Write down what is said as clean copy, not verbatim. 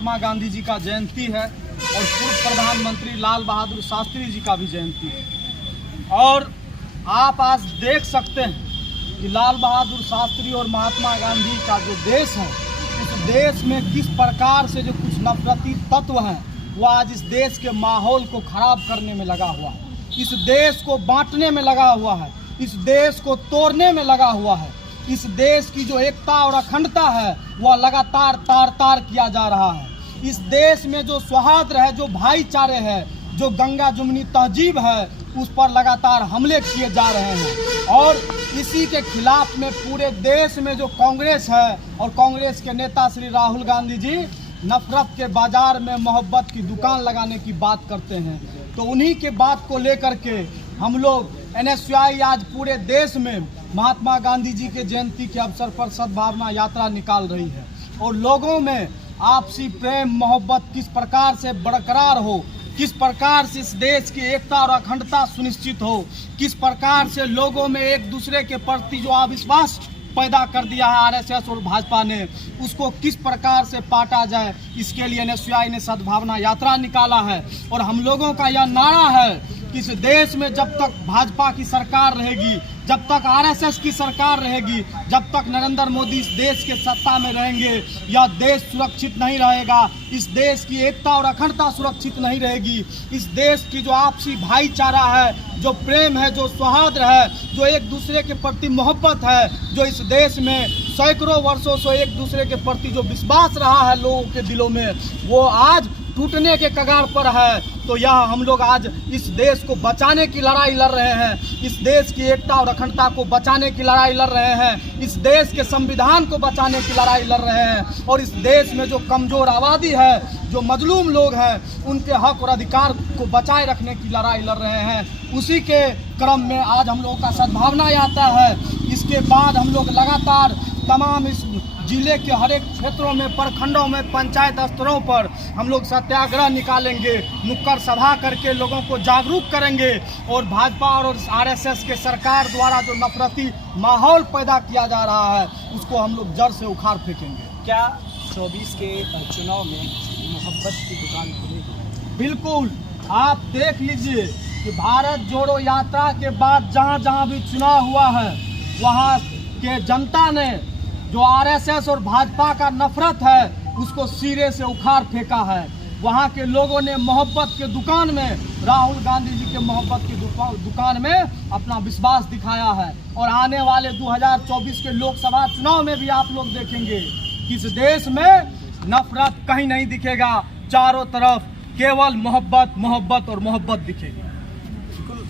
महात्मा गांधी जी का जयंती है और पूर्व प्रधानमंत्री लाल बहादुर शास्त्री जी का भी जयंती है। और आप आज देख सकते हैं कि लाल बहादुर शास्त्री और महात्मा गांधी का जो देश है, उस देश में किस प्रकार से जो कुछ नफरती तत्व हैं वो आज इस देश के माहौल को खराब करने में लगा हुआ है, इस देश को बांटने में लगा हुआ है, इस देश को तोड़ने में लगा हुआ है। इस देश की जो एकता और अखंडता है वह लगातार तार किया जा रहा है। इस देश में जो सौहार्द है, जो भाईचारे है, जो गंगा जमुनी तहजीब है, उस पर लगातार हमले किए जा रहे हैं। और इसी के खिलाफ में पूरे देश में जो कांग्रेस है और कांग्रेस के नेता श्री राहुल गांधी जी नफरत के बाजार में मोहब्बत की दुकान लगाने की बात करते हैं। तो उन्हीं के बात को लेकर के हम लोग NSUI आज पूरे देश में महात्मा गांधी जी के जयंती के अवसर पर सद्भावना यात्रा निकाल रही है और लोगों में आपसी प्रेम मोहब्बत किस प्रकार से बरकरार हो, किस प्रकार से इस देश की एकता और अखंडता सुनिश्चित हो, किस प्रकार से लोगों में एक दूसरे के प्रति जो अविश्वास पैदा कर दिया है RSS और भाजपा ने, उसको किस प्रकार से पाटा जाए, इसके लिए NSUI ने सद्भावना यात्रा निकाला है। और हम लोगों का यह नारा है कि इस देश में जब तक भाजपा की सरकार रहेगी, जब तक RSS की सरकार रहेगी, जब तक नरेंद्र मोदी इस देश के सत्ता में रहेंगे, यह देश सुरक्षित नहीं रहेगा। इस देश की एकता और अखंडता सुरक्षित नहीं रहेगी। इस देश की जो आपसी भाईचारा है, जो प्रेम है, जो सौहार्द है, जो एक दूसरे के प्रति मोहब्बत है, जो इस देश में सैकड़ों वर्षों से एक दूसरे के प्रति जो विश्वास रहा है लोगों के दिलों में, वो आज टूटने के कगार पर है। तो यह हम लोग आज इस देश को बचाने की लड़ाई लड़ रहे हैं, इस देश की एकता और अखंडता को बचाने की लड़ाई लड़ रहे हैं, इस देश के संविधान को बचाने की लड़ाई लड़ रहे हैं और इस देश में जो कमजोर आबादी है, जो मजलूम लोग हैं, उनके हक और अधिकार को बचाए रखने की लड़ाई लड़ रहे हैं। उसी के क्रम में आज हम लोगों का सद्भावना यात्रा है। इसके बाद हम लोग लगातार तमाम इस जिले के हर एक क्षेत्रों में, प्रखंडों में, पंचायत स्तरों पर हम लोग सत्याग्रह निकालेंगे, नुक्कड़ सभा करके लोगों को जागरूक करेंगे और भाजपा और RSS के सरकार द्वारा जो नफरती माहौल पैदा किया जा रहा है उसको हम लोग जड़ से उखाड़ फेंकेंगे। क्या 24 के चुनाव में मोहब्बत की दुकान खुलेगी? बिल्कुल, आप देख लीजिए कि भारत जोड़ो यात्रा के बाद जहाँ जहाँ भी चुनाव हुआ है, वहाँ के जनता ने जो RSS और भाजपा का नफरत है उसको सिरे से उखाड़ फेंका है। वहाँ के लोगों ने मोहब्बत के दुकान में, राहुल गांधी जी के मोहब्बत की दुकान में अपना विश्वास दिखाया है। और आने वाले 2024 के लोकसभा चुनाव में भी आप लोग देखेंगे कि इस देश में नफरत कहीं नहीं दिखेगा, चारों तरफ केवल मोहब्बत, मोहब्बत और मोहब्बत दिखेगी। बिल्कुल